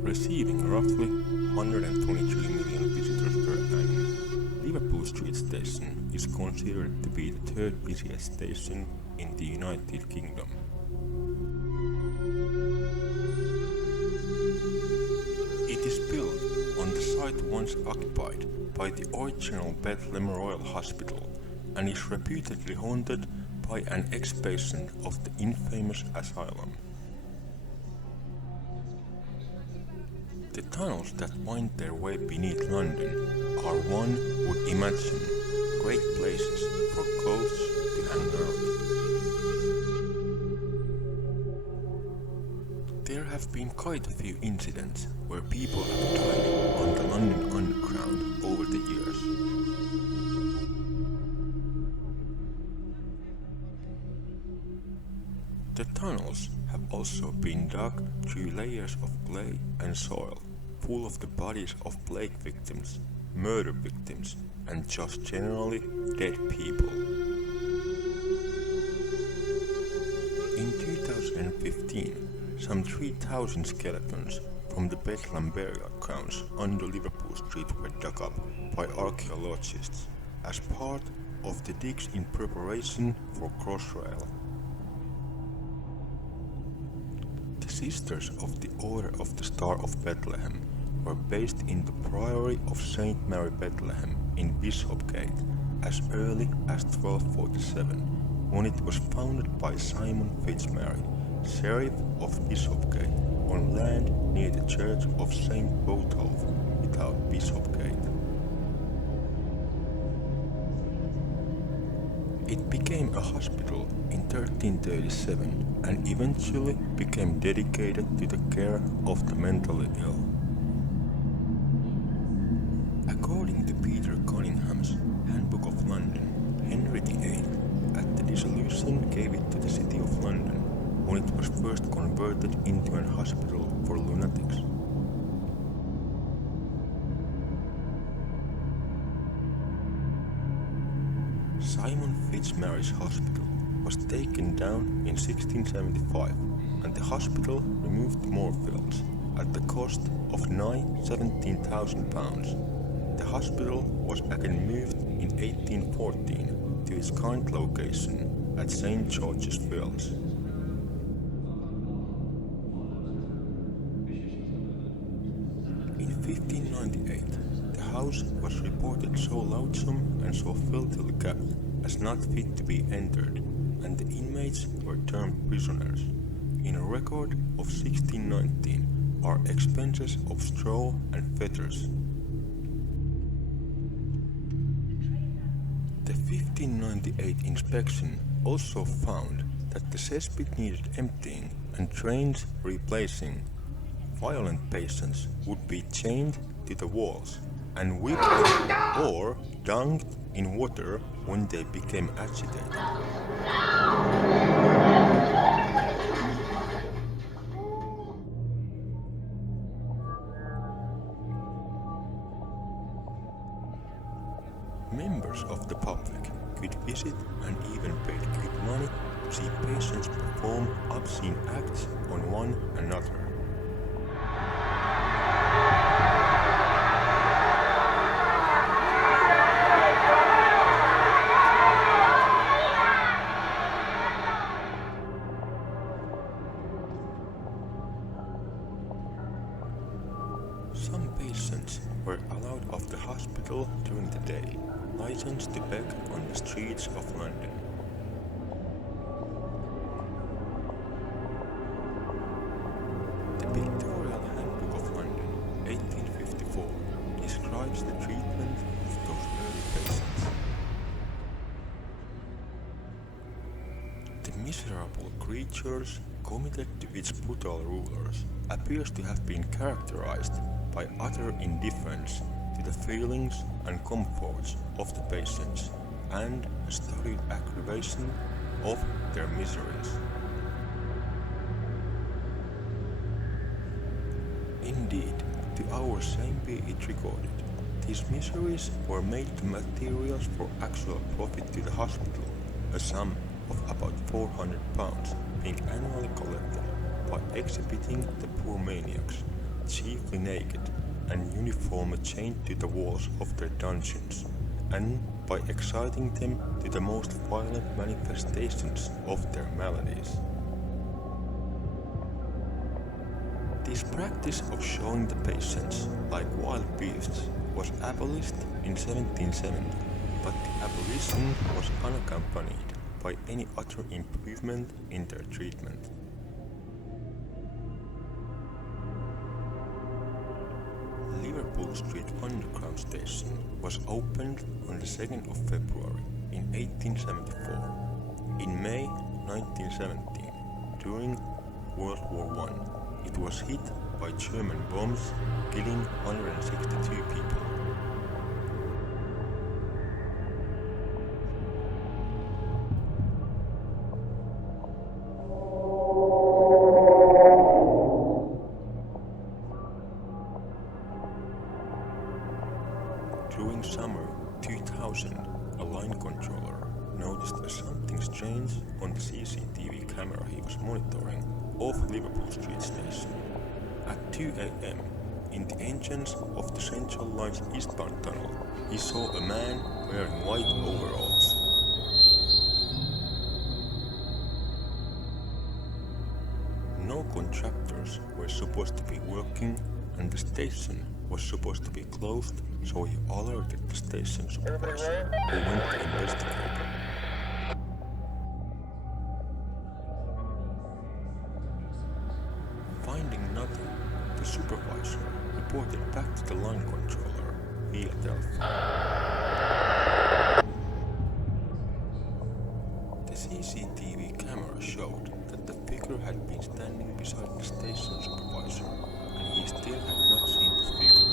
Receiving roughly 123 million visitors per annum, Liverpool Street station is considered to be the third busiest station in the United Kingdom. It is built on the site once occupied by the original Bedlam Royal Hospital and is reputedly haunted by an ex-patient of the infamous Asylum. The tunnels that wind their way beneath London are, one would imagine, great places for ghosts to hang out. There have been quite a few incidents where people have died on the London Underground over the years. The tunnels have also been dug through layers of clay and soil, full of the bodies of plague victims, murder victims, and just generally dead people. In 2015, some 3,000 skeletons from the Bedlam burial grounds under Liverpool Street were dug up by archaeologists as part of the digs in preparation for Crossrail. The Sisters of the Order of the Star of Bethlehem were based in the Priory of St. Mary Bethlehem in Bishopgate as early as 1247, when it was founded by Simon Fitzmary, Sheriff of Bishopgate, on land near the Church of St. Botolph without Bishopgate. It became a hospital in 1337 and eventually became dedicated to the care of the mentally ill. According to Peter Cunningham's Handbook of London, Henry VIII at the dissolution gave it to the City of London when it was first converted into an hospital for lunatics. Simon Fitzmary's hospital was taken down in 1675 and the hospital removed more fields at the cost of nigh £17,000. The hospital was again moved in 1814 to its current location at St. George's Fields. In 1598, the house was reported so loathsome and so filthily kept as not fit to be entered, and the inmates were termed prisoners. In a record of 1619 are expenses of straw and fetters. The 1598 inspection also found that the cesspit needed emptying and drains replacing. Violent patients would be chained to the walls and whipped or dunked in water when they became agitated. Members of the public could visit and even paid good money to see patients perform obscene acts on one another. Some patients were allowed off the hospital during the day, licensed to beg on the streets of London. The Pictorial Handbook of London, 1854, describes the treatment of those early patients. The miserable creatures committed to its brutal rulers appears to have been characterized by utter indifference to the feelings and comforts of the patients and a studied aggravation of their miseries. Indeed, to our shame be it recorded, these miseries were made to materials for actual profit to the hospital, a sum of about £400 being annually collected, by exhibiting the poor maniacs, chiefly naked and uniformly chained to the walls of their dungeons, and by exciting them to the most violent manifestations of their maladies. This practice of showing the patients like wild beasts was abolished in 1770, but the abolition was unaccompanied by any other improvement in their treatment. Liverpool Street Underground Station was opened on the 2nd of February in 1874. In May 1917, during World War I, it was hit by German bombs, killing 162 people. During summer 2000, a line controller noticed something strange on the CCTV camera he was monitoring off Liverpool Street station. At 2 a.m., in the entrance of the Central Line's eastbound tunnel, he saw a man wearing white overalls. No contractors were supposed to be working, and the station was supposed to be closed, so he alerted the station supervisor, who went to investigate. Finding nothing, the supervisor reported back to the line controller via telephone. The CCTV camera showed that the figure had been standing beside the station supervisor, and he still had not seen the figure.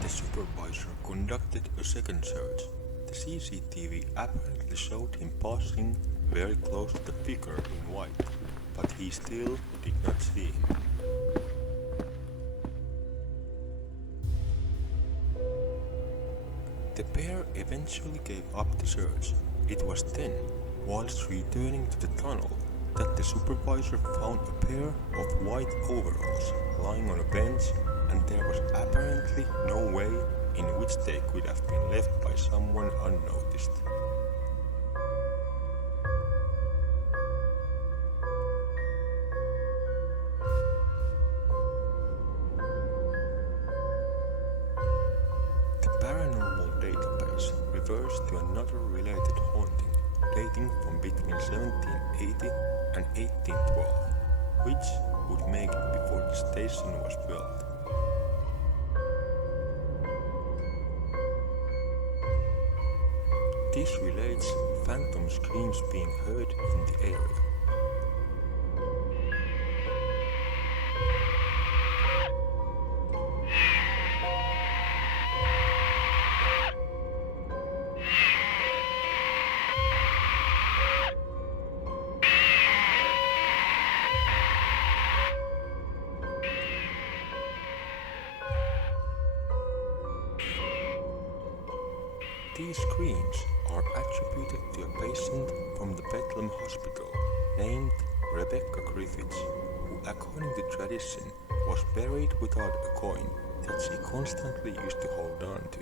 The supervisor conducted a second search. The CCTV apparently showed him passing very close to the figure in white, but he still did not see him. The pair eventually gave up the search. It was then, whilst returning to the tunnel, that the supervisor found a pair of white overalls lying on a bench, and there was apparently no way in which they could have been left by someone unnoticed. The paranormal database refers to another related haunting dating from between 1780 and 1812, which would make it before the station was built. This relates phantom screams being heard in the area. These screams are attributed to a patient from the Bedlam hospital named Rebecca Griffiths, who, according to tradition, was buried without a coin that she constantly used to hold on to.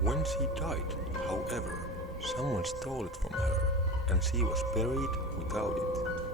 When she died, however, someone stole it from her, and she was buried without it.